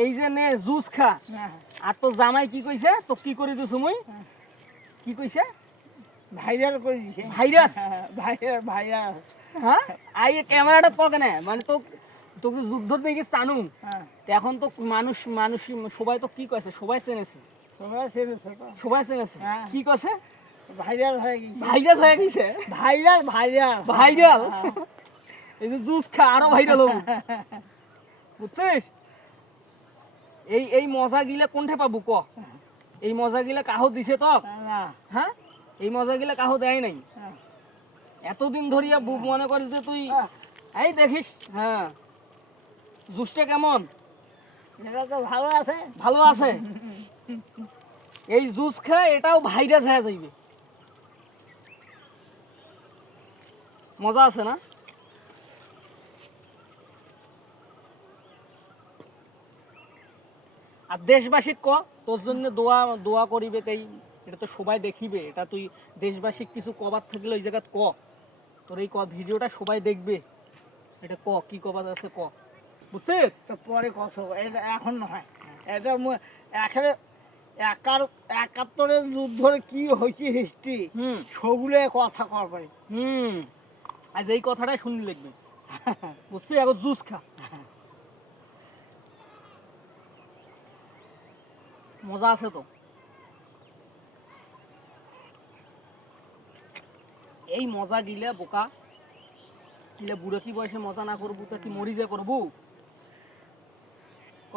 এই যে নে জুস খা। আর তো জামাই কি কইছে? তো কি করে দিছ মুই? কি কইছে? ভাইরাল করে দিছে। ভাইরাস? ভাইরাল। হ্যাঁ? আই ক্যামেরাটা তো কেন? মানে তো তোকে যুদ্ধ দেখি জানু। এখন তো মানুষ মানুষ সবাই তো কি কইছে? সবাই চেনেছে। সবাই চেনেছে তো। সবাই চেনেছে। কি কইছে? ভাইরাল হয়ে গেছে। ভাইরাস হয়ে গেছে। ভাইরাল। ভাইরাল। এই যে জুস খা আরো ভাইরাল হবো। বুঝছিস? এই এই মজা গিলা কোনঠে পাবো ক? এই মজা গিলা কাহো দিছে তো? হ্যাঁ? এই মজা গিলা কাহো দেয় নাই। এতদিন ধরিয়া মনে করিস যে তুই এই দেখিস। হ্যাঁ, জুসটা কেমন? এটা তো ভালো আছে। ভালো আছে। এই জুস খা এটাও ভাইরাস হয়ে যাইবে। মজা আছে না? আর দেশবাসী ক তোর জন্য দোয়া দোয়া করিবে তাই, এটা তো সবাই দেখিবে। এটা তুই দেশবাসী কিছু কবার থাকলে ওই জায়গা ক, তোর এই ভিডিওটা সবাই দেখবে। এটা ক কি কবার আছে ক, বুঝছিস? তো পরে কত, এটা এখন নয়। এটা এখানে 71-এর যুদ্ধের কি হয়েছে হিস্ট্রি, সবগুলো কথা কর পারি। আজ এই কথাটাই শুনি লিখবে। বুঝছিস? এখন জুস খা, মজা আছে তো। এই মজা গিলে বোকা গিলে বুড়ো কি বয়সে মজা না করবো তা কি মরি যা করবো ক?